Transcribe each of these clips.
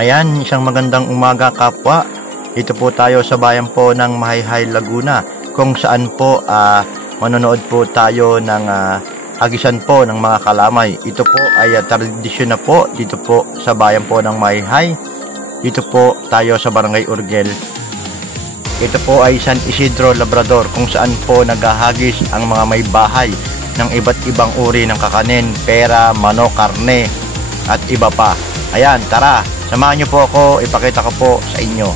Ayan, isang magandang umaga kapwa. Ito po tayo sa bayan po ng Mahayhay, Laguna, kung saan po manonood po tayo ng hagisan po ng mga kalamay. Ito po ay tradisyon na po dito po sa bayan po ng Mahayhay. Dito po tayo sa Barangay Urgel. Ito po ay San Isidro, Labrador, kung saan po naghahagis ang mga may bahay ng iba't ibang uri ng kakanin, pera, manok, karne at iba pa. Ayan, tara, samahan niyo po ako, ipakita ko po sa inyo.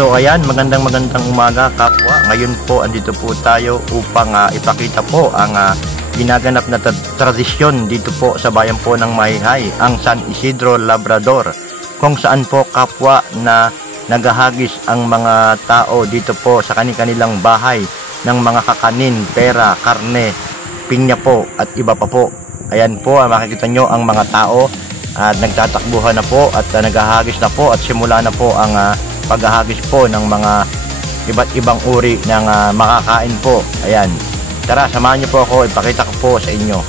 So ayan, magandang umaga kapwa. Ngayon po andito po tayo upang ipakita po ang ginaganap na tradisyon dito po sa bayan po ng Mahayhay, ang San Isidro, Labrador, kung saan po kapwa na naghahagis ang mga tao dito po sa kanilang bahay ng mga kakanin, pera, karne, pinya po at iba pa po. Ayan po, makikita nyo ang mga tao at nagtatakbuhan na po at naghahagis na po at simula na po ang paghahagis po ng mga iba't ibang uri ng makakain po. Ayan, tara, samahan niyo po ako, ipakita ko po sa inyo.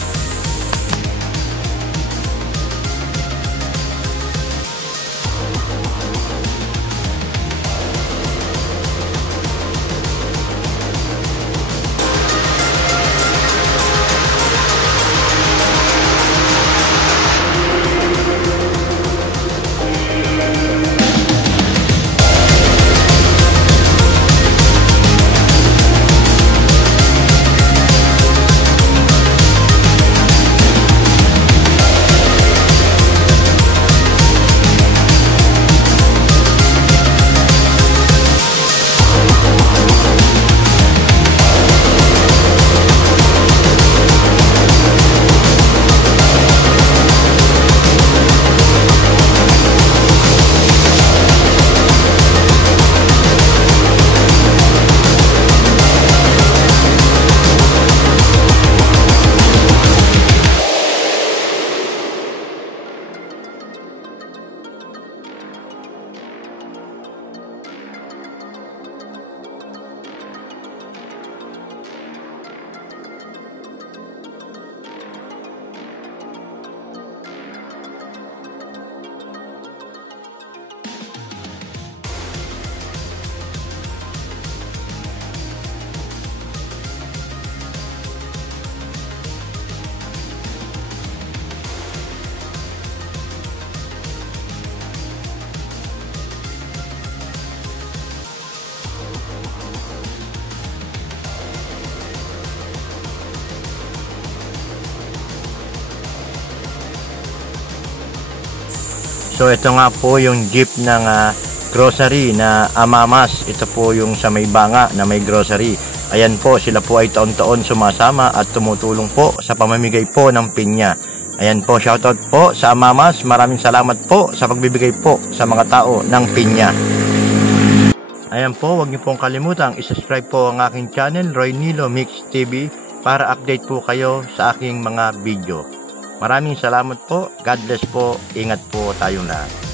So ito nga po yung jeep ng grocery na Amamas. Ito po yung sa may banga na may grocery. Ayan po, sila po ay taon-taon sumasama at tumutulong po sa pamamigay po ng pinya. Ayan po, shoutout po sa Amamas. Maraming salamat po sa pagbibigay po sa mga tao ng pinya. Ayan po, huwag niyo pong kalimutang isubscribe po ang aking channel, Roy Nilo Mix TV, para update po kayo sa aking mga video. Maraming salamat po. God bless po. Ingat po tayong lahat.